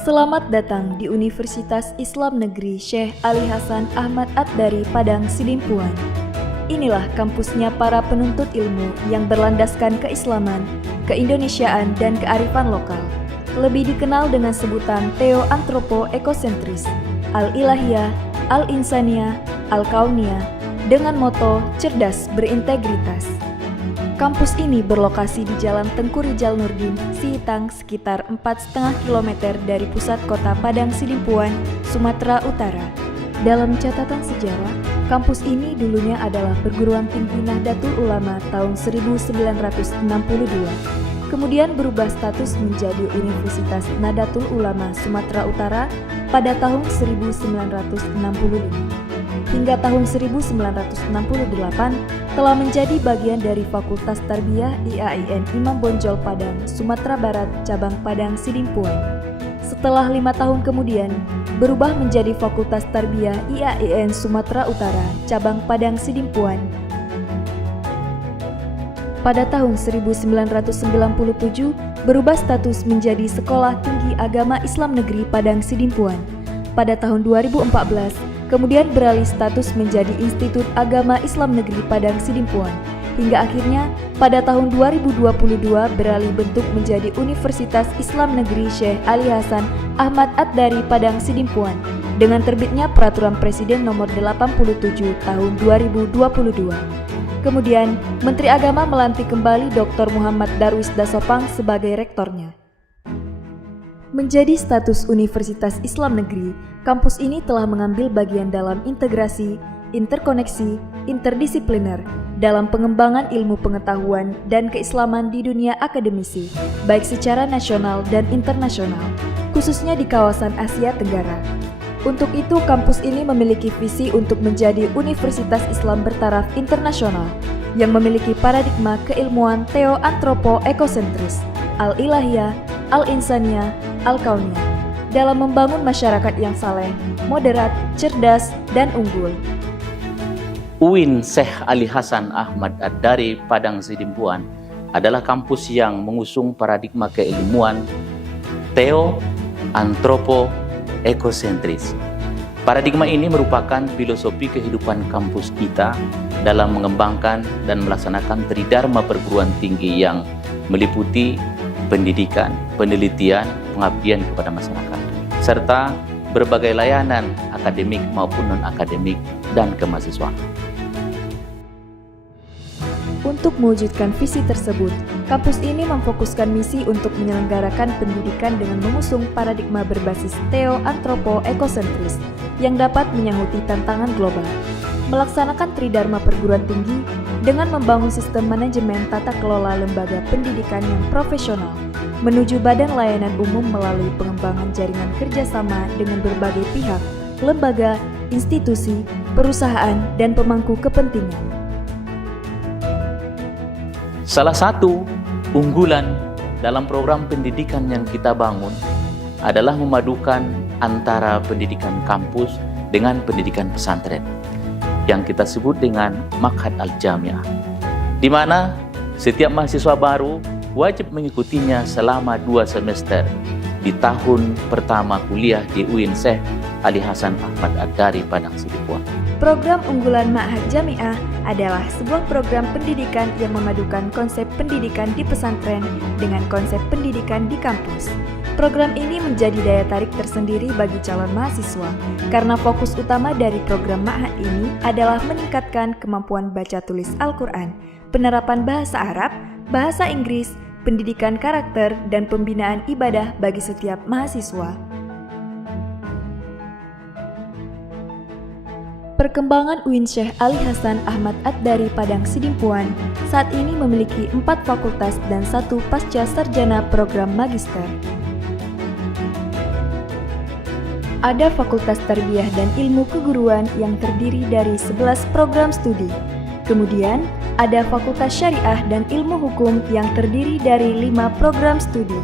Selamat datang di Universitas Islam Negeri Syekh Ali Hasan Ahmad Ad-Dari Padang Sidimpuan. Inilah kampusnya para penuntut ilmu yang berlandaskan keislaman, keindonesiaan, dan kearifan lokal. Lebih dikenal dengan sebutan Theo-Antropo-Ekosentris, Al-Ilahiyah, Al-Insaniyah, Al-Kauniyah, dengan moto cerdas berintegritas. Kampus ini berlokasi di Jalan Tengku Rijal Nurdin, Sihitang, sekitar 4,5 km dari pusat kota Padang Sidimpuan, Sumatera Utara. Dalam catatan sejarah, kampus ini dulunya adalah perguruan tinggi Nahdlatul Ulama tahun 1962, kemudian berubah status menjadi Universitas Nahdlatul Ulama Sumatera Utara pada tahun 1965. Hingga tahun 1968 telah menjadi bagian dari Fakultas Tarbiyah IAIN Imam Bonjol Padang, Sumatera Barat, cabang Padang Sidimpuan. Setelah 5 tahun kemudian, berubah menjadi Fakultas Tarbiyah IAIN Sumatera Utara, cabang Padang Sidimpuan. Pada tahun 1997, berubah status menjadi Sekolah Tinggi Agama Islam Negeri Padang Sidimpuan. Pada tahun 2014, kemudian beralih status menjadi Institut Agama Islam Negeri Padang Sidimpuan, hingga akhirnya pada tahun 2022 beralih bentuk menjadi Universitas Islam Negeri Syekh Ali Hasan Ahmad Ad-Dari Padang Sidimpuan dengan terbitnya Peraturan Presiden Nomor 87 Tahun 2022. Kemudian, Menteri Agama melantik kembali Dr. Muhammad Darwis Dasopang sebagai rektornya. Menjadi status Universitas Islam Negeri, kampus ini telah mengambil bagian dalam integrasi, interkoneksi, interdisipliner dalam pengembangan ilmu pengetahuan dan keislaman di dunia akademisi, baik secara nasional dan internasional, khususnya di kawasan Asia Tenggara. Untuk itu, kampus ini memiliki visi untuk menjadi Universitas Islam bertaraf internasional yang memiliki paradigma keilmuan Theo-Antropo-Ekosentris, Al-Ilahiyah, Al-Insaniyah, Al-Kauniyah dalam membangun masyarakat yang saleh, moderat, cerdas, dan unggul. UIN Syekh Ali Hasan Ahmad Ad-Dari Padang Sidimpuan adalah kampus yang mengusung paradigma keilmuan Theo-Antropo-Ekosentris. Paradigma ini merupakan filosofi kehidupan kampus kita dalam mengembangkan dan melaksanakan tridharma perguruan tinggi yang meliputi pendidikan, penelitian, pengabdian kepada masyarakat, serta berbagai layanan akademik maupun non-akademik dan kemahasiswaan. Untuk mewujudkan visi tersebut, kampus ini memfokuskan misi untuk menyelenggarakan pendidikan dengan mengusung paradigma berbasis Theo-Antropo-Ekosentris yang dapat menyahuti tantangan global, melaksanakan tridharma perguruan tinggi dengan membangun sistem manajemen tata kelola lembaga pendidikan yang profesional, menuju badan layanan umum melalui pengembangan jaringan kerjasama dengan berbagai pihak, lembaga, institusi, perusahaan, dan pemangku kepentingan. Salah satu unggulan dalam program pendidikan yang kita bangun adalah memadukan antara pendidikan kampus dengan pendidikan pesantren yang kita sebut dengan Ma'had Al-Jami'ah, di mana setiap mahasiswa baru wajib mengikutinya selama 2 semester di tahun pertama kuliah di UIN Syekh Ali Hasan Ahmad Ad-Dari Padang Sidimpuan. Program unggulan Ma'had Jami'ah adalah sebuah program pendidikan yang memadukan konsep pendidikan di pesantren dengan konsep pendidikan di kampus. Program ini menjadi daya tarik tersendiri bagi calon mahasiswa karena fokus utama dari program Ma'had ini adalah meningkatkan kemampuan baca tulis Al-Quran, penerapan bahasa Arab, bahasa Inggris, pendidikan karakter, dan pembinaan ibadah bagi setiap mahasiswa. Perkembangan UIN Syekh Ali Hasan Ahmad Ad-Dari Padang Sidimpuan saat ini memiliki 4 fakultas dan 1 pasca sarjana program magister. Ada Fakultas Tarbiyah dan Ilmu Keguruan yang terdiri dari 11 program studi. Kemudian, ada Fakultas Syariah dan Ilmu Hukum yang terdiri dari 5 program studi.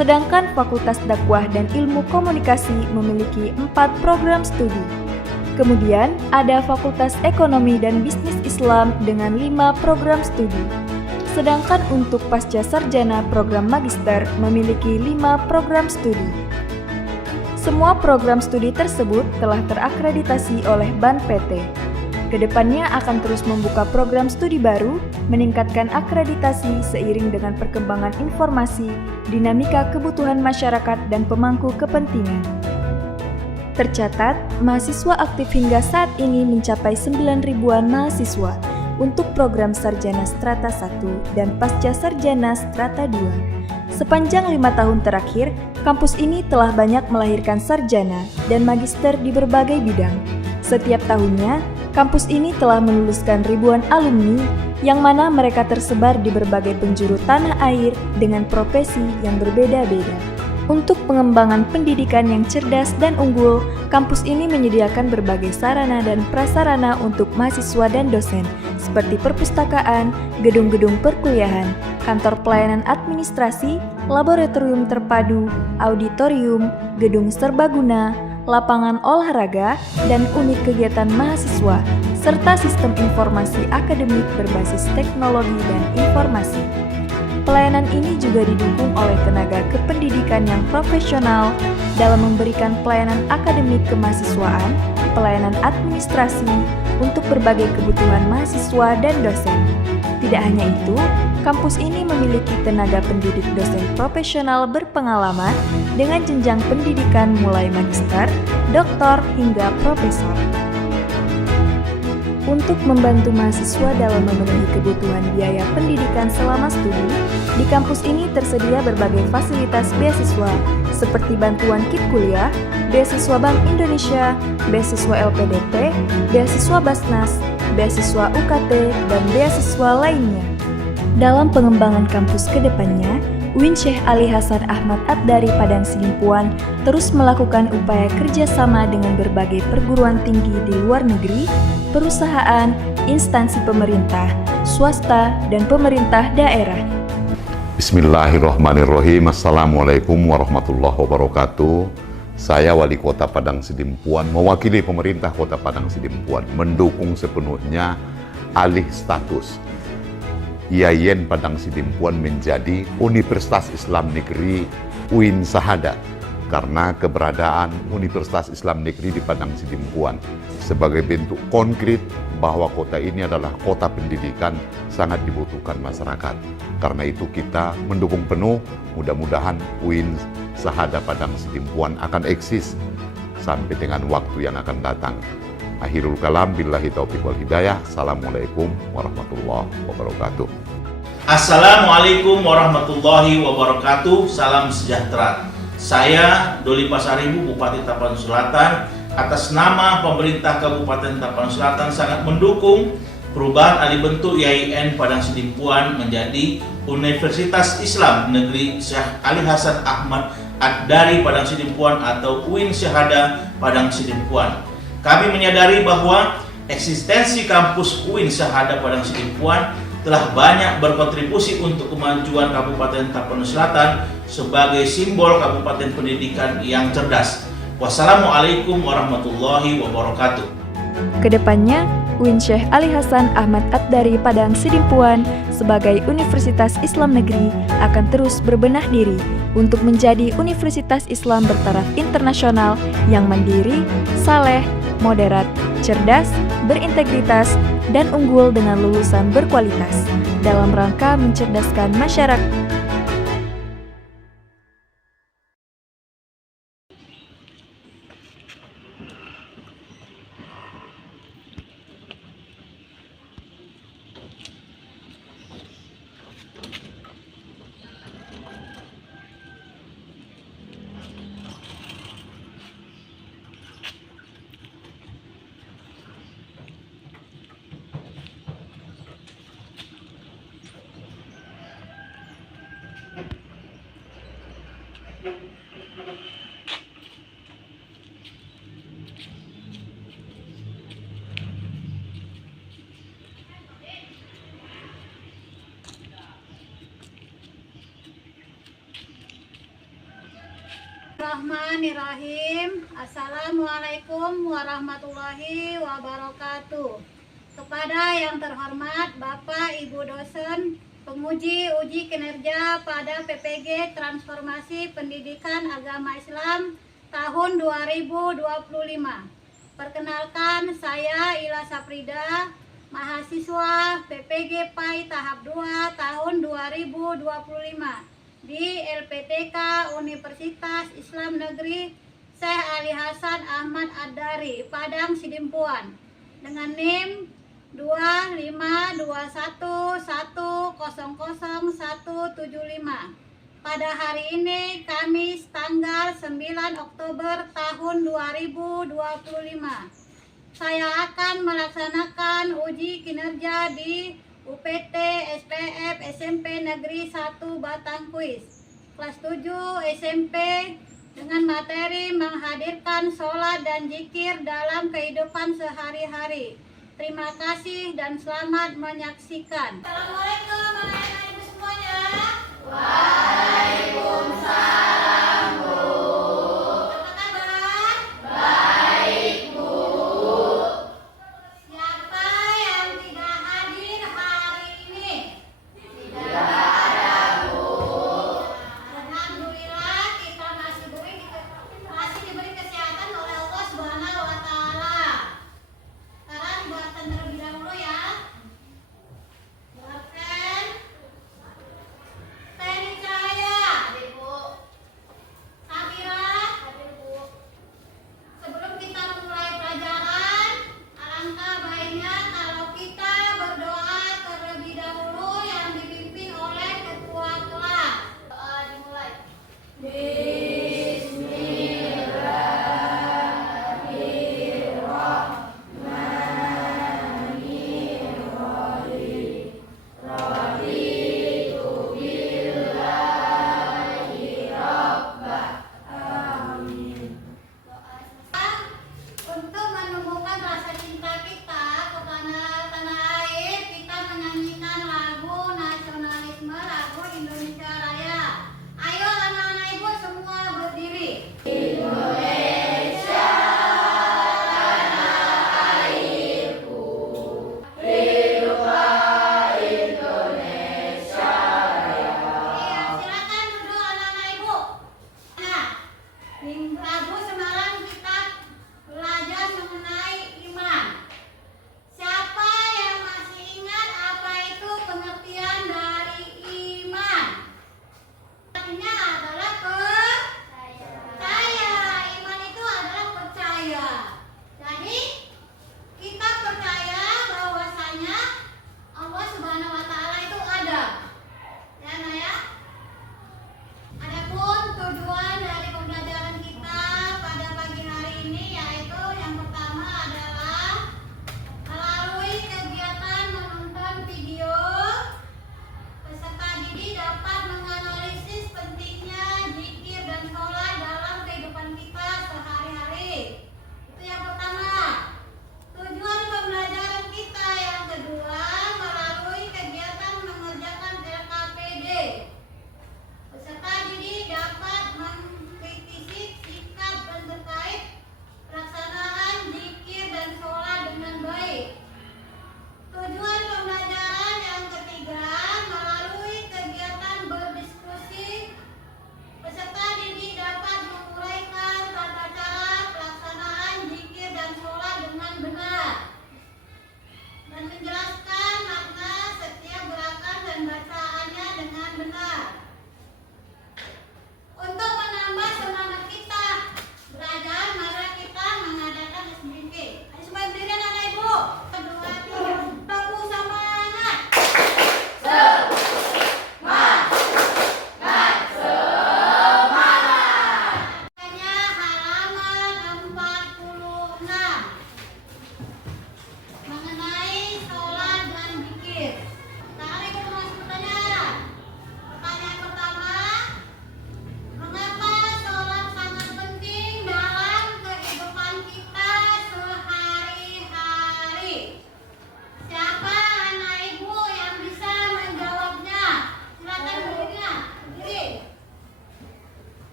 Sedangkan Fakultas Dakwah dan Ilmu Komunikasi memiliki 4 program studi. Kemudian, ada Fakultas Ekonomi dan Bisnis Islam dengan 5 program studi. Sedangkan untuk pasca sarjana program magister memiliki 5 program studi. Semua program studi tersebut telah terakreditasi oleh BAN PT. Kedepannya akan terus membuka program studi baru, meningkatkan akreditasi seiring dengan perkembangan informasi, dinamika kebutuhan masyarakat, dan pemangku kepentingan. Tercatat, mahasiswa aktif hingga saat ini mencapai 9 ribuan mahasiswa untuk program sarjana strata 1 dan pasca sarjana strata 2. Sepanjang 5 tahun terakhir, kampus ini telah banyak melahirkan sarjana dan magister di berbagai bidang. Setiap tahunnya, kampus ini telah meluluskan ribuan alumni yang mana mereka tersebar di berbagai penjuru tanah air dengan profesi yang berbeda-beda. Untuk pengembangan pendidikan yang cerdas dan unggul, kampus ini menyediakan berbagai sarana dan prasarana untuk mahasiswa dan dosen, seperti perpustakaan, gedung-gedung perkuliahan, kantor pelayanan administrasi, laboratorium terpadu, auditorium, gedung serbaguna, lapangan olahraga, dan unit kegiatan mahasiswa, serta sistem informasi akademik berbasis teknologi dan informasi. Pelayanan ini juga didukung oleh tenaga kependidikan yang profesional dalam memberikan pelayanan akademik kemahasiswaan, pelayanan administrasi untuk berbagai kebutuhan mahasiswa dan dosen. Tidak hanya itu, kampus ini memiliki tenaga pendidik dosen profesional berpengalaman dengan jenjang pendidikan mulai magister, doktor, hingga profesor. Untuk membantu mahasiswa dalam memenuhi kebutuhan biaya pendidikan selama studi, di kampus ini tersedia berbagai fasilitas beasiswa seperti bantuan kit kuliah, beasiswa Bank Indonesia, beasiswa LPDP, beasiswa Basnas, beasiswa UKT, dan beasiswa lainnya. Dalam pengembangan kampus ke depannya, UIN Syekh Ali Hasan Ahmad Ad-Dari Padang Sidimpuan terus melakukan upaya kerjasama dengan berbagai perguruan tinggi di luar negeri, perusahaan, instansi pemerintah, swasta, dan pemerintah daerah. Bismillahirrahmanirrahim. Assalamualaikum warahmatullahi wabarakatuh. Saya Wali Kota Padang Sidimpuan, mewakili pemerintah Kota Padang Sidimpuan, mendukung sepenuhnya alih status IAIN Padang Sidimpuan menjadi Universitas Islam Negeri UIN Sahada, karena keberadaan Universitas Islam Negeri di Padang Sidimpuan sebagai bentuk konkret bahwa kota ini adalah kota pendidikan sangat dibutuhkan masyarakat. Karena itu kita mendukung penuh, mudah-mudahan UIN Sahada Padang Sidimpuan akan eksis sampai dengan waktu yang akan datang. Akhirul kalam, billahi taufiq wal hidayah. Assalamualaikum warahmatullahi wabarakatuh. Assalamualaikum warahmatullahi wabarakatuh. Salam sejahtera. Saya Doli Pasaribu, Bupati Tapanuli Selatan, atas nama pemerintah Kabupaten Tapanuli Selatan sangat mendukung perubahan alih bentuk IAIN Padang Sidimpuan menjadi Universitas Islam Negeri Syekh Ali Hasan Ahmad Ad-Dari Padang Sidimpuan atau UIN Syahada Padang Sidimpuan. Kami menyadari bahwa eksistensi kampus UIN Syahada Padang Sidimpuan telah banyak berkontribusi untuk kemajuan Kabupaten Tapanuli Selatan sebagai simbol Kabupaten Pendidikan yang cerdas. Wassalamualaikum warahmatullahi wabarakatuh. Kedepannya, UIN Syekh Ali Hasan Ahmad Ad-Dari Padang Sidimpuan sebagai Universitas Islam Negeri akan terus berbenah diri untuk menjadi Universitas Islam bertaraf internasional yang mandiri, saleh, moderat, cerdas, berintegritas, dan unggul dengan lulusan berkualitas dalam rangka mencerdaskan masyarakat. Bismillahirrahmanirrahim. Assalamualaikum warahmatullahi wabarakatuh. Kepada yang terhormat Bapak Ibu dosen penguji uji kinerja pada PPG Transformasi Pendidikan Agama Islam tahun 2025. Perkenalkan, saya Ila Saprida, mahasiswa PPG PAI tahap 2 tahun 2025 di LPTK Universitas Islam Negeri Syekh Ali Hasan Ahmad Ad-Dari, Padang Sidimpuan, dengan NIM 25211000175. Pada hari ini, Kamis tanggal 9 Oktober tahun 2025, saya akan melaksanakan uji kinerja di UPT SPF SMP Negeri 1 Batang Kuis, kelas 7 SMP, dengan materi menghadirkan sholat dan zikir dalam kehidupan sehari-hari. Terima kasih dan selamat menyaksikan. Assalamualaikum warahmatullahi wabarakatuh semuanya. Waalaikumsalam, Bu. Apa kabar? Baik, Bu. Siapa yang tidak hadir hari ini? Tidak ada, Bu. Alhamdulillah, kita masih diberi kesehatan oleh Allah Subhanahu wa Ta'ala. Sekarang buatan terlebih dahulu ya. Buatkan. Teh cahaya, Ibu.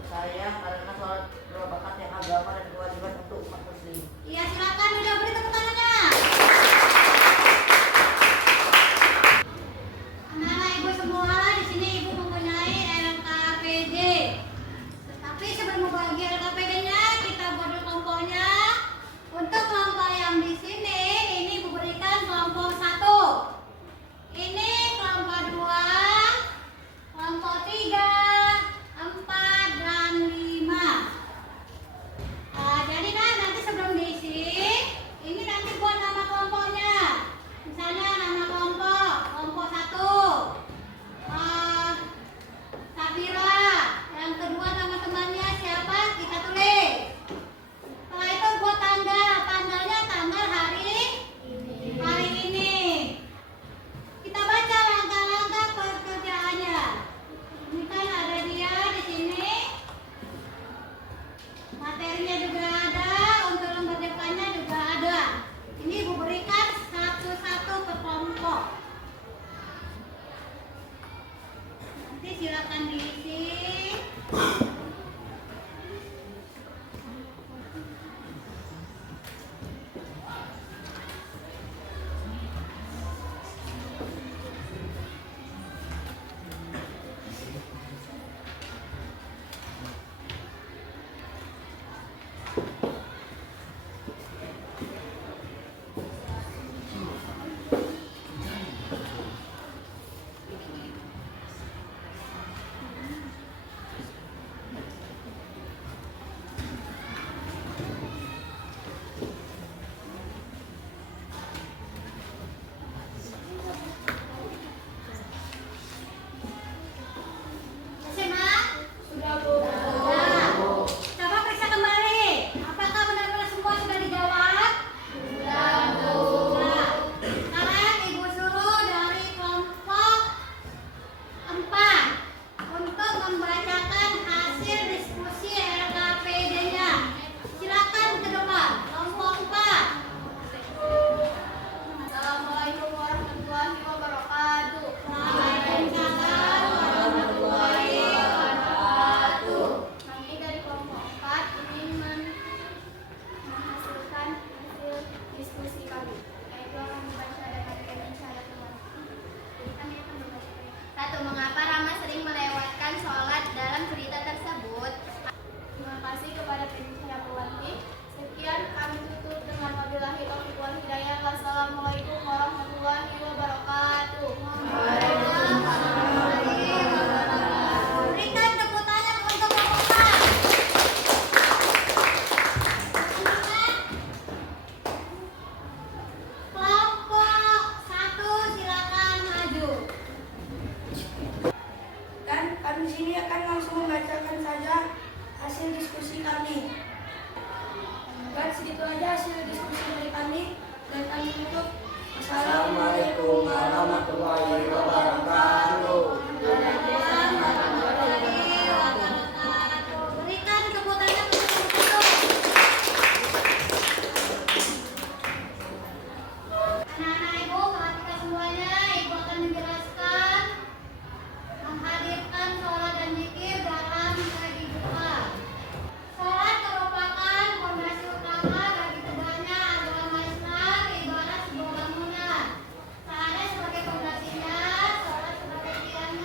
menurut saya karena sholat merupakan yang agama dan kewajiban untuk umat muslim. Iya, silakan udah beri tepuk tangannya. Anak-anak ibu semua, di sini ibu mempunyai LKPD. Tetapi sebelum membagi LKPD-nya, kita buat dulu kelompoknya. Untuk kelompok yang di sini, ini ibu berikan kelompok 1. Ini kelompok 2, kelompok 3, 4, dan 5. Jadi nanti sebelum diisi, ini nanti buat nama kelompoknya. Misalnya nama kelompok 1, Safira. Yang kedua nama temannya siapa? Kita tulis. Setelah itu buat tanggalnya tanggal hari ini. Kita baca langkah-langkah pekerjaannya. Ini kan ada dia di sini. Materinya juga ada, untuk lembar depannya juga ada. Ini ibu berikan satu-satu ke kelompok. Nanti silakan diisi. SMA? Sudah, Bu. Coba periksa kembali. Apakah benar-benar semua sudah dijawab? Sudah, Bu. Sekarang ibu suruh dari kelompok 4 untuk membacakan hasil diskusi LKPD-nya. Silakan ke depan. Kelompok 4. Assalamualaikum warahmatullahi wabarakatuh. Waalaikumsalam warahmatullahi wabarakatuh. Kami dari kelompok 4 ingin menghasilkan hasil diskusi kami, yaitu akan membaca dan memberikan syarat teman. Jadi kami akan membaca. 1. Mengapa Rama sering melewatkan sholat dalam cerita tersebut? Terima kasih kepada Penyidik yang mewanti. Sekian kami tutup dengan wabillahi taufiq wal hidayah. Wassalamualaikum warahmatullahi wabarakatuh. Berikan tepuk tangan untuk kelompok 4. Kelompok 1 silakan maju. Dan kami di sini akan langsung membacakan saja hasil diskusi kami. Dan segitu aja hasil diskusi dari kami dan kami tutup. Assalamualaikum warahmatullahi wabarakatuh. Berikan tepuk tangan untuk penutup. Anak-anak ibu, perhatikan semuanya. Ibu akan menjelaskan menghadirkan sholat dan zikir dalam kehidupan. Sholat merupakan fondasi utama bagi tegaknya agama Islam, ibarat sebuah bangunan. Salatnya sebagai fondasinya, sholat sebagai tiangnya.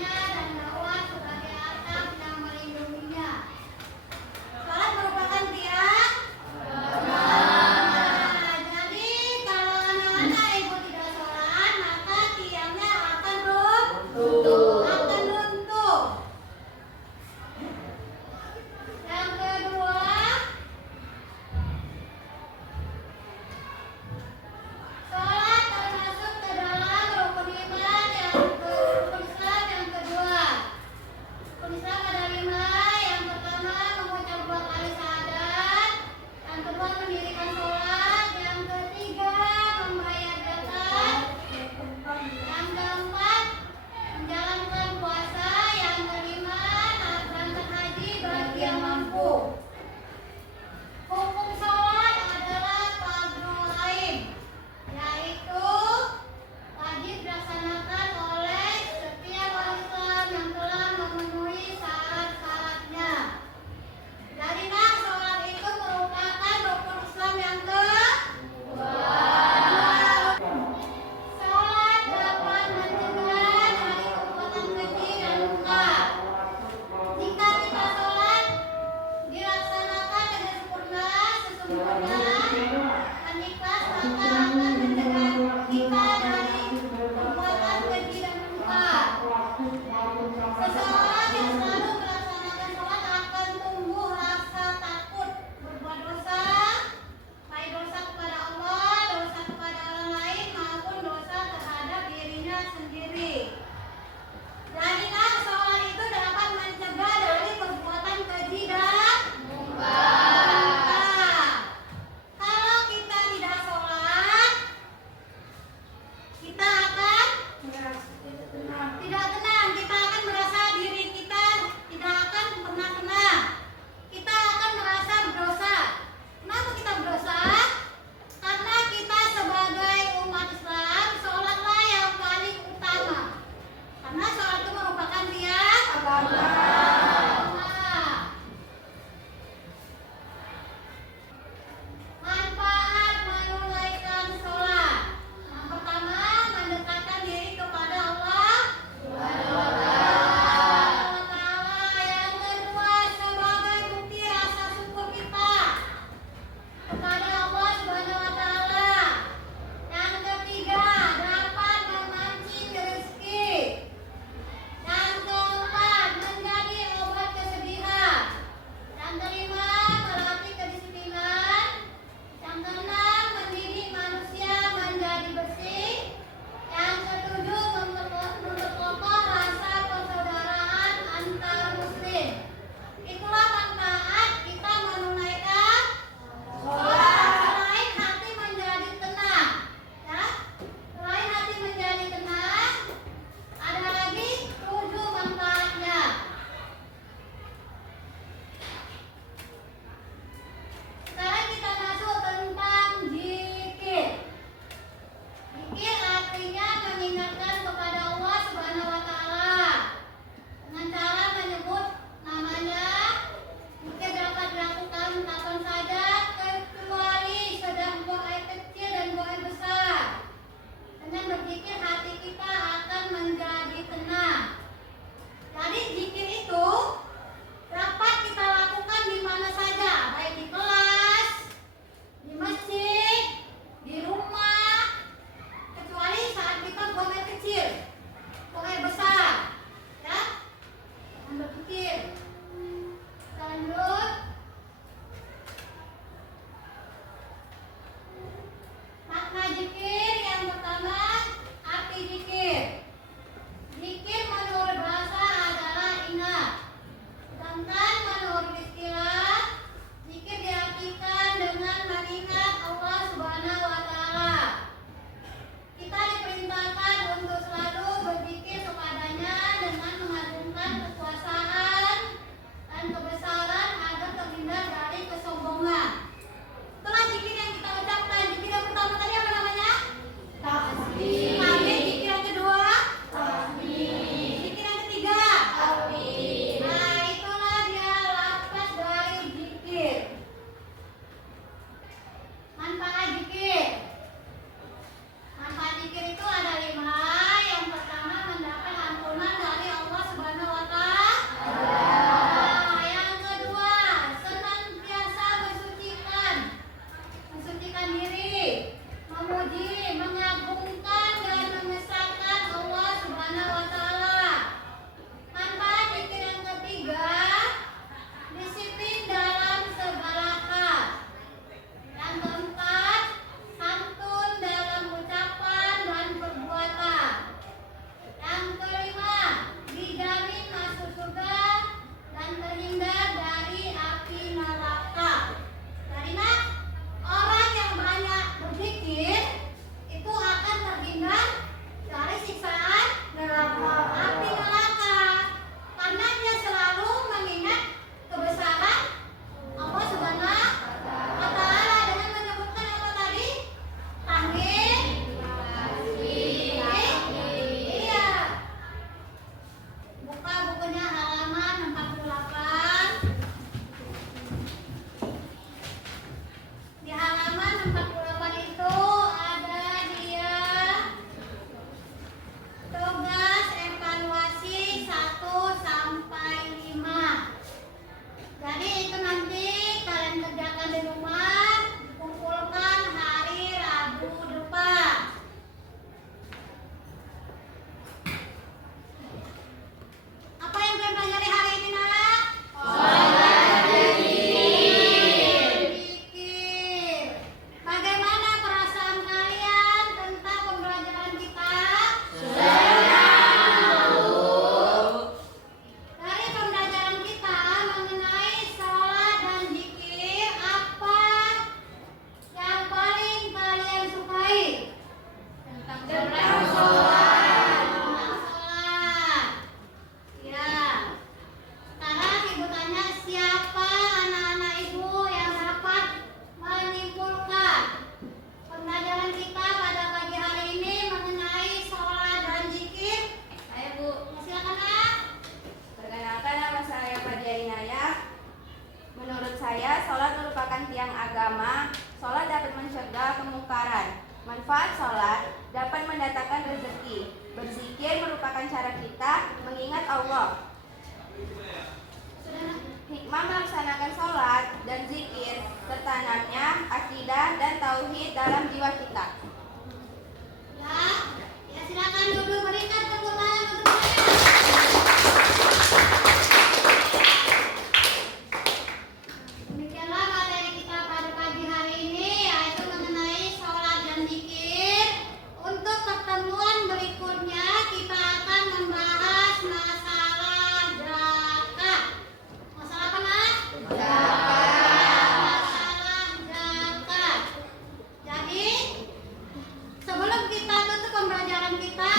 saya, sholat merupakan tiang agama. Sholat dapat mencegah kemungkaran. Manfaat sholat dapat mendatangkan rezeki. Berzikir merupakan cara kita mengingat Allah. Hikmah melaksanakan sholat dan zikir tertanamnya akidah dan tauhid dalam jiwa kita. Ya silakan duduk, berikan tepuk tangan untuk mereka. Demikianlah materi kita pada pagi hari ini, yaitu mengenai sholat dan zikir. Untuk pertemuan berikutnya kita akan membahas masalah zakat. Masalah apa, Mas? Masalah zakat. Jadi sebelum kita tutup pembelajaran kita,